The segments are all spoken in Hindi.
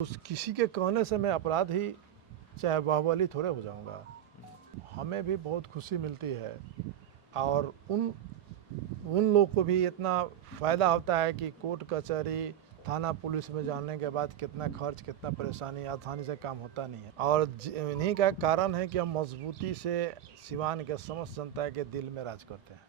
उस किसी के कहने से मैं अपराधी चाहे बाहुबली थोड़े हो जाऊंगा। हमें भी बहुत खुशी मिलती है और उन लोग को भी इतना फ़ायदा होता है कि कोर्ट कचहरी थाना पुलिस में जाने के बाद कितना खर्च कितना परेशानी आसानी से काम होता नहीं है। और इन्हीं का कारण है कि हम मजबूती से सिवान के समस्त जनता के दिल में राज करते हैं।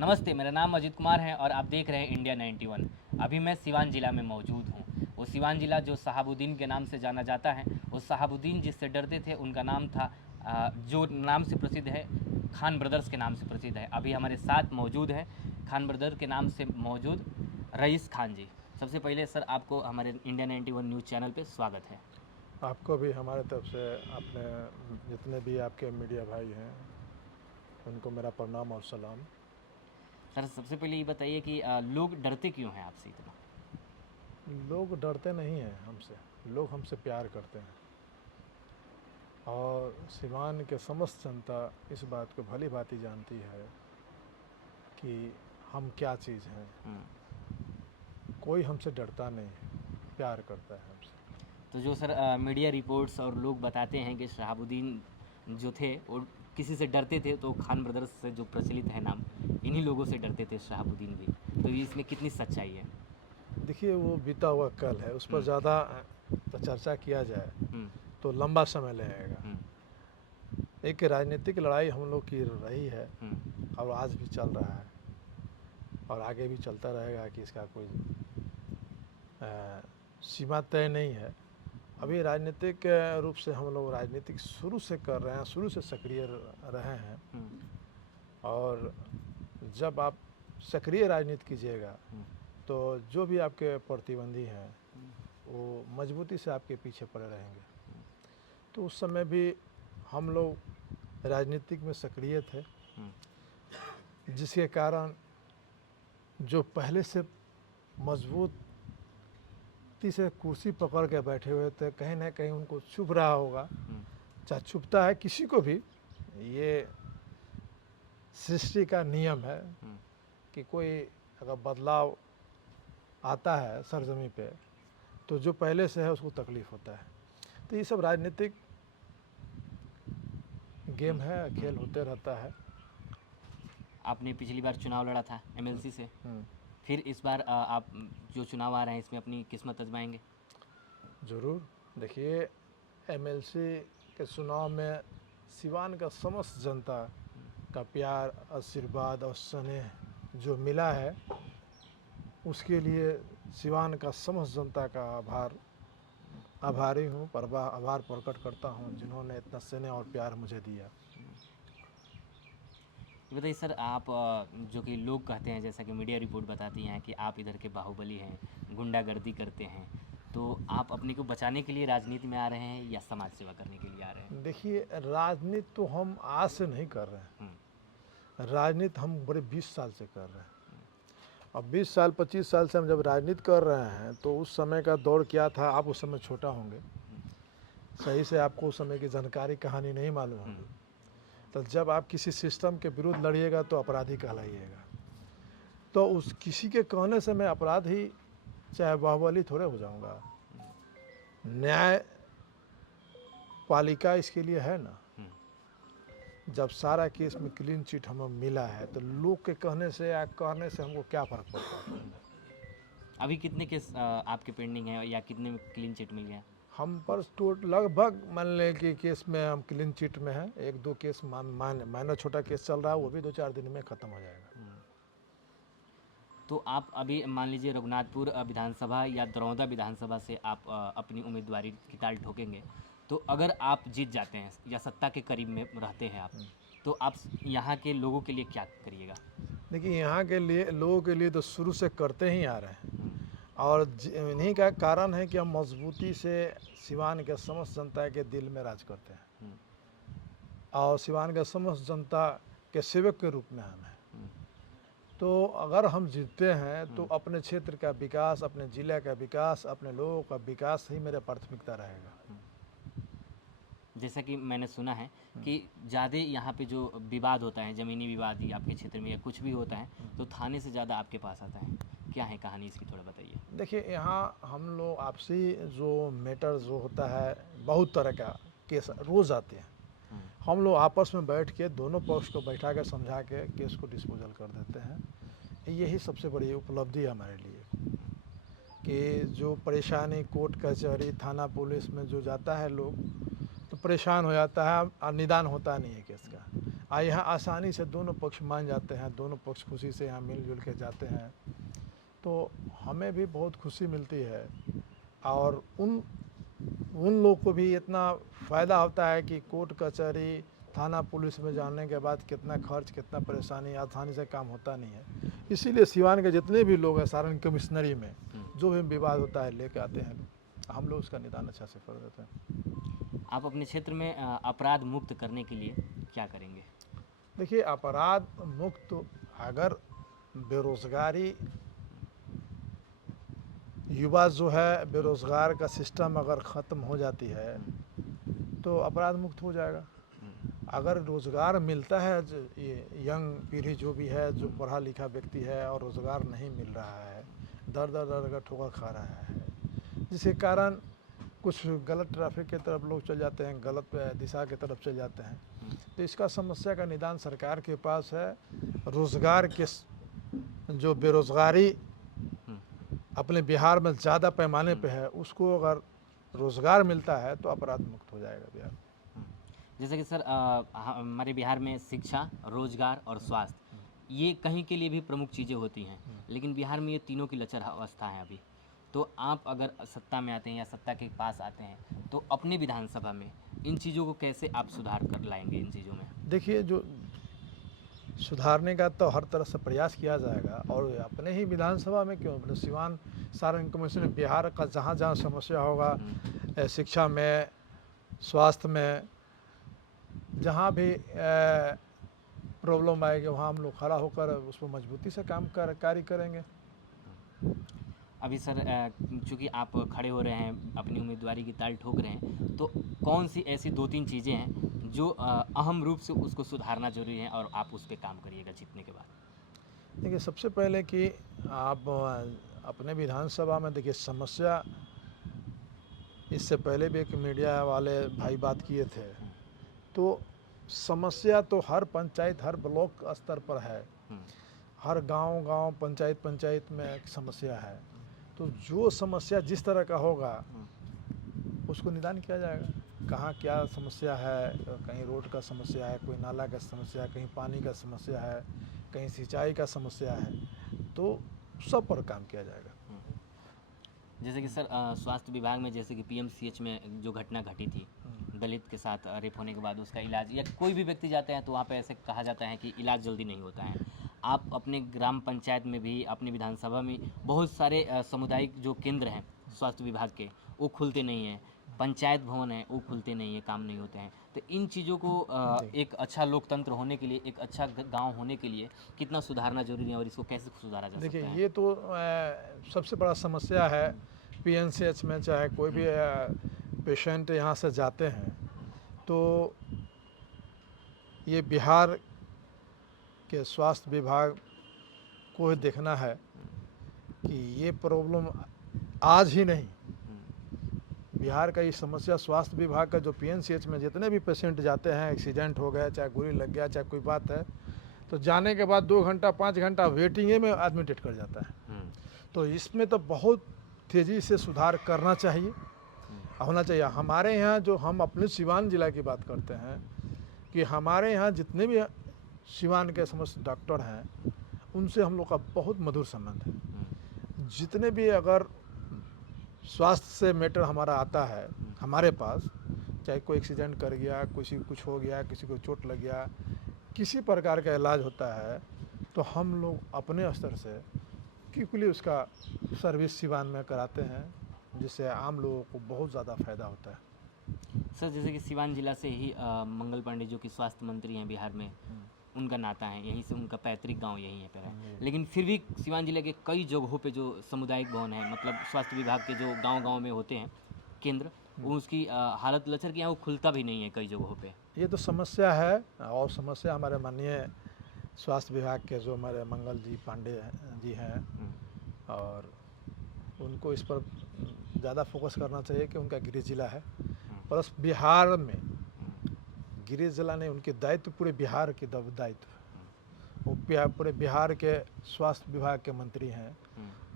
नमस्ते, मेरा नाम अजित कुमार है और आप देख रहे हैं इंडिया 91। अभी मैं सिवान ज़िला में मौजूद हूँ। वो सिवान ज़िला जो शहाबुद्दीन के नाम से जाना जाता है, वो शहाबुद्दीन जिससे डरते थे उनका नाम था जो नाम से प्रसिद्ध है, खान ब्रदर्स के नाम से प्रसिद्ध है। अभी हमारे साथ मौजूद है खान ब्रदर के नाम से मौजूद रईस खान जी। सबसे पहले सर आपको हमारे इंडिया 91 न्यूज़ चैनल पे स्वागत है। आपको भी हमारे तरफ से अपने जितने भी आपके मीडिया भाई हैं उनको मेरा प्रणाम और सलाम। सर सबसे पहले ये बताइए कि लोग डरते क्यों हैं आपसे इतना? लोग डरते नहीं हैं हमसे, लोग हमसे प्यार करते हैं और सिवान के समस्त जनता इस बात को भली भांति जानती है कि हम क्या चीज़ हैं। कोई हमसे डरता नहीं है, प्यार करता है हमसे। तो जो सर मीडिया रिपोर्ट्स और लोग बताते हैं कि शहाबुद्दीन जो थे वो किसी से डरते थे, तो खान ब्रदर्स से जो प्रचलित है नाम, इन्हीं लोगों से डरते थे शहाबुद्दीन भी। तो इसमें कितनी सच्चाई है? देखिए वो बीता हुआ कल है, उस पर ज़्यादा चर्चा किया जाए तो लंबा समय लगेगा। एक राजनीतिक लड़ाई हम लोग की रही है और आज भी चल रहा है और आगे भी चलता रहेगा कि इसका कोई सीमा तय नहीं है। अभी राजनीतिक रूप से हम लोग राजनीतिक शुरू से कर रहे हैं, शुरू से सक्रिय रहे हैं और जब आप सक्रिय राजनीति कीजिएगा तो जो भी आपके प्रतिद्वंदी हैं वो मजबूती से आपके पीछे पड़े रहेंगे। तो उस समय भी हम लोग राजनीतिक में सक्रिय थे, जिसके कारण जो पहले से मजबूती से कुर्सी पकड़ के बैठे हुए थे, कहीं ना कहीं उनको चुभ रहा होगा। चाहे चुभता है किसी को भी, ये सृष्टि का नियम है कि कोई अगर बदलाव आता है सरजमी पे तो जो पहले से है उसको तकलीफ होता है। तो ये सब राजनीतिक गेम है, खेल होते रहता है। आपने पिछली बार चुनाव लड़ा था एमएलसी से, फिर इस बार आप जो चुनाव आ रहे हैं इसमें अपनी किस्मत आजमाएंगे? ज़रूर। देखिए एमएलसी के चुनाव में सिवान का समस्त जनता का प्यार आशीर्वाद और स्नेह जो मिला है उसके लिए सिवान का समस्त जनता का आभारी हूँ, आभार प्रकट करता हूँ जिन्होंने इतना स्नेह और प्यार मुझे दिया। बताइए सर, आप जो कि लोग कहते हैं, जैसा कि मीडिया रिपोर्ट बताती हैं कि आप इधर के बाहुबली हैं, गुंडागर्दी करते हैं, तो आप अपने को बचाने के लिए राजनीति में आ रहे हैं या समाज सेवा करने के लिए आ रहे हैं? देखिए राजनीति तो हम आज से नहीं कर रहे हैं, राजनीति हम बड़े 20 साल से कर रहे हैं। अब 20 साल 25 साल से हम जब राजनीति कर रहे हैं तो उस समय का दौर क्या था, आप उस समय छोटा होंगे, सही से आपको उस समय की जानकारी कहानी नहीं मालूम होगी। तो जब आप किसी सिस्टम के विरुद्ध लड़िएगा तो अपराधी कहलाइएगा। तो उस किसी के कहने से मैं अपराधी चाहे बाहुबली थोड़े हो जाऊंगा। न्याय पालिका इसके लिए है ना। जब सारा केस में क्लीन चिट हमें मिला है तो लोग के कहने से या कहने से हमको क्या फ़र्क पड़ता है। अभी कितने केस आपके पेंडिंग हैं या कितने में क्लीन चिट मिल गया? हम पर लगभग मान लें कि केस में हम क्लीन चिट में हैं। 1-2 केस माइनर छोटा केस चल रहा है, वो भी 2-4 दिन में ख़त्म हो जाएगा। तो आप अभी मान लीजिए रघुनाथपुर विधानसभा या दरौदा विधानसभा से आप अपनी उम्मीदवारी की ताल ठोकेंगे, तो अगर आप जीत जाते हैं या सत्ता के करीब में रहते हैं आप, तो आप यहाँ के लोगों के लिए क्या करिएगा? देखिए यहाँ के लिए लोगों के लिए तो शुरू से करते ही आ रहे हैं और इन्हीं का कारण है कि हम मजबूती से सिवान के समस्त जनता के दिल में राज करते हैं और सिवान के समस्त जनता के सेवक के रूप में हम हैं। तो अगर हम जीतते हैं तो अपने क्षेत्र का विकास, अपने ज़िले का विकास, अपने लोगों का विकास ही मेरा प्राथमिकता रहेगा। जैसा कि मैंने सुना है कि ज़्यादा यहाँ पे जो विवाद होता है, ज़मीनी विवाद या आपके क्षेत्र में या कुछ भी होता है, तो थाने से ज़्यादा आपके पास आता है। क्या है कहानी इसकी, थोड़ा बताइए। देखिए यहाँ हम लोग आपसी जो मैटर जो होता है, बहुत तरह का केस रोज़ आते हैं। हम लोग आपस में बैठ के दोनों पक्ष को बैठा के समझा के केस को डिस्पोजल कर देते हैं। यही सबसे बड़ी उपलब्धि है हमारे लिए कि जो परेशानी कोर्ट कचहरी थाना पुलिस में जो जाता है लोग तो परेशान हो जाता है और निदान होता नहीं है केस का। यहाँ आसानी से दोनों पक्ष मान जाते हैं, दोनों पक्ष खुशी से यहाँ मिलजुल के जाते हैं, तो हमें भी बहुत खुशी मिलती है। और उन लोग को भी इतना फ़ायदा होता है कि कोर्ट कचहरी थाना पुलिस में जाने के बाद कितना खर्च कितना परेशानी, आसानी से काम होता नहीं है। इसीलिए सिवान के जितने भी लोग हैं सारण कमिश्नरी में जो भी विवाद होता है लेके आते हैं, हम लोग उसका निदान अच्छा से कर देते हैं। आप अपने क्षेत्र में अपराध मुक्त करने के लिए क्या करेंगे? देखिए अपराध मुक्त अगर बेरोज़गारी युवा जो है बेरोज़गार का सिस्टम अगर ख़त्म हो जाती है तो अपराध मुक्त हो जाएगा। अगर रोज़गार मिलता है, ये यंग पीढ़ी जो भी है जो पढ़ा लिखा व्यक्ति है और रोज़गार नहीं मिल रहा है, दर दर दर का ठोकर खा रहा है, जिसके कारण कुछ गलत ट्रैफिक की तरफ लोग चल जाते हैं, गलत दिशा की तरफ चल जाते हैं। तो इसका समस्या का निदान सरकार के पास है। रोज़गार के जो बेरोज़गारी अपने बिहार में ज़्यादा पैमाने पे है, उसको अगर रोज़गार मिलता है तो अपराध मुक्त हो जाएगा बिहार। जैसे कि सर हमारे बिहार में शिक्षा, रोजगार और स्वास्थ्य ये कहीं के लिए भी प्रमुख चीज़ें होती हैं, लेकिन बिहार में ये तीनों की लचर अवस्था है अभी। तो आप अगर सत्ता में आते हैं या सत्ता के पास आते हैं तो अपने विधानसभा में इन चीज़ों को कैसे आप सुधार कर लाएंगे इन चीज़ों में? देखिए जो सुधारने का तो हर तरह से प्रयास किया जाएगा, और अपने ही विधानसभा में क्यों, अपने सिवान सारण कमिश्नर बिहार का जहाँ जहाँ समस्या होगा, शिक्षा में स्वास्थ्य में जहाँ भी प्रॉब्लम आएगी वहाँ हम लोग खड़ा होकर उस पर मजबूती से कार्य करेंगे। अभी सर चूँकि आप खड़े हो रहे हैं, अपनी उम्मीदवारी की ताल ठोक रहे हैं, तो कौन सी ऐसी 2-3 चीज़ें हैं जो अहम रूप से उसको सुधारना जरूरी है और आप उस पर काम करिएगा जीतने के बाद? देखिए सबसे पहले कि आप अपने विधानसभा में देखिए समस्या, इससे पहले भी एक मीडिया वाले भाई बात किए थे, तो समस्या तो हर पंचायत हर ब्लॉक स्तर पर है, हर गांव पंचायत में एक समस्या है। तो जो समस्या जिस तरह का होगा उसको निदान किया जाएगा। कहाँ क्या समस्या है, कहीं रोड का समस्या है, कोई नाला का समस्या है, कहीं पानी का समस्या है, कहीं सिंचाई का समस्या है, तो सब पर काम किया जाएगा। जैसे कि सर स्वास्थ्य विभाग में जैसे कि पीएमसीएच में जो घटना घटी थी, दलित के साथ रेप होने के बाद उसका इलाज, या कोई भी व्यक्ति जाते हैं तो वहाँ पे ऐसे कहा जाता है कि इलाज जल्दी नहीं होता है। आप अपने ग्राम पंचायत में भी, अपनी विधानसभा में बहुत सारे सामुदायिक जो केंद्र हैं स्वास्थ्य विभाग के, वो खुलते नहीं हैं, पंचायत भवन है वो खुलते नहीं है, काम नहीं होते हैं। तो इन चीज़ों को एक अच्छा लोकतंत्र होने के लिए, एक अच्छा गांव होने के लिए कितना सुधारना जरूरी है और इसको कैसे सुधारा जा सकता है? देखिए ये तो सबसे बड़ा समस्या है। पीएमसीएच में चाहे कोई भी पेशेंट यहाँ से जाते हैं तो ये बिहार के स्वास्थ्य विभाग को ही देखना है कि ये प्रॉब्लम आज ही नहीं, बिहार का ये समस्या स्वास्थ्य विभाग का जो पीएमसीएच में जितने भी पेशेंट जाते हैं, एक्सीडेंट हो गया, चाहे गोली लग गया, चाहे कोई बात है, तो जाने के बाद 2 घंटा 5 घंटा वेटिंग में एडमिटेड कर जाता है। तो इसमें तो बहुत तेज़ी से सुधार करना चाहिए, होना चाहिए। हमारे यहाँ जो हम अपने सिवान जिला की बात करते हैं कि हमारे यहाँ जितने भी सिवान के समस्त डॉक्टर हैं उनसे हम लोग का बहुत मधुर संबंध है। जितने भी अगर स्वास्थ्य से मैटर हमारा आता है हमारे पास, चाहे कोई एक्सीडेंट कर गया, किसी कुछ हो गया, किसी को चोट लग गया, किसी प्रकार का इलाज होता है, तो हम लोग अपने स्तर से क्विकली उसका सर्विस सिवान में कराते हैं, जिससे आम लोगों को बहुत ज़्यादा फ़ायदा होता है। सर जैसे कि सिवान जिला से ही मंगल पांडे जो कि स्वास्थ्य मंत्री हैं बिहार में, उनका नाता है, यहीं से उनका पैतृक गांव यहीं पर है, लेकिन फिर भी सिवान जिले के कई जगहों पे जो सामुदायिक भवन है, मतलब स्वास्थ्य विभाग के जो गांव-गांव में होते हैं केंद्र, वो उसकी हालत लचर की है, वो खुलता भी नहीं है कई जगहों पे। ये तो समस्या है, और समस्या हमारे माननीय स्वास्थ्य विभाग के जो हमारे मंगल जी पांडे जी हैं, और उनको इस पर ज़्यादा फोकस करना चाहिए कि उनका गृह जिला है। प्लस बिहार में गृह जिला ने उनके दायित्व पूरे बिहार के दायित्व है। वो पूरे बिहार के स्वास्थ्य विभाग के मंत्री हैं,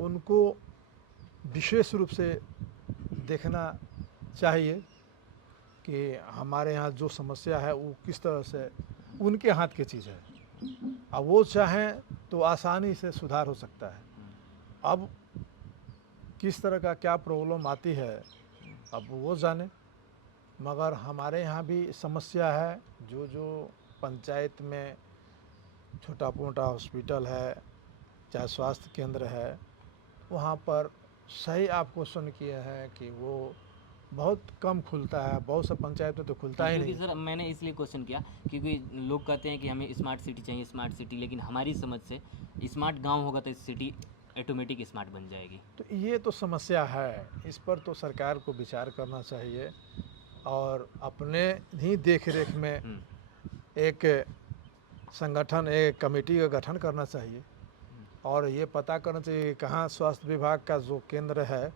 उनको विशेष रूप से देखना चाहिए कि हमारे यहाँ जो समस्या है वो किस तरह से उनके हाथ की चीज़ है। अब वो चाहें तो आसानी से सुधार हो सकता है। अब किस तरह का क्या प्रॉब्लम आती है अब वो जाने, मगर हमारे यहाँ भी समस्या है। जो जो पंचायत में छोटा मोटा हॉस्पिटल है, चाहे स्वास्थ्य केंद्र है, वहाँ पर सही आप क्वेश्चन किए हैं कि वो बहुत कम खुलता है। बहुत से पंचायत में तो खुलता ही क्योंकि नहीं। सर मैंने इसलिए क्वेश्चन किया क्योंकि लोग कहते हैं कि हमें स्मार्ट सिटी चाहिए, स्मार्ट सिटी, लेकिन हमारी समझ से स्मार्ट गांव होगा तो सिटी ऑटोमेटिक स्मार्ट बन जाएगी। तो ये तो समस्या है, इस पर तो सरकार को विचार करना चाहिए और अपने ही देख रेख में एक संगठन, एक कमेटी का गठन करना चाहिए और ये पता करना चाहिए कि कहाँ स्वास्थ्य विभाग का जो केंद्र है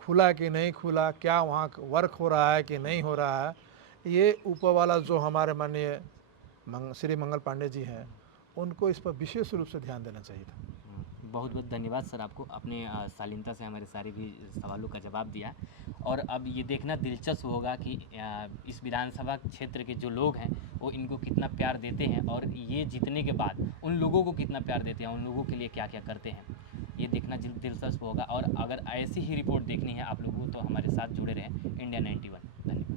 खुला कि नहीं खुला, क्या वहाँ वर्क हो रहा है कि नहीं हो रहा है। ये ऊपर वाला जो हमारे माननीय श्री मंगल पांडे जी हैं, उनको इस पर विशेष रूप से ध्यान देना चाहिए था। बहुत बहुत धन्यवाद सर, आपको अपने शालीनता से हमारे सारे भी सवालों का जवाब दिया। और अब ये देखना दिलचस्प होगा कि इस विधानसभा क्षेत्र के जो लोग हैं वो इनको कितना प्यार देते हैं और ये जीतने के बाद उन लोगों को कितना प्यार देते हैं, उन लोगों के लिए क्या क्या करते हैं, ये देखना दिलचस्प होगा। और अगर ऐसी ही रिपोर्ट देखनी है आप लोगों को तो हमारे साथ जुड़े रहें इंडिया 91। धन्यवाद।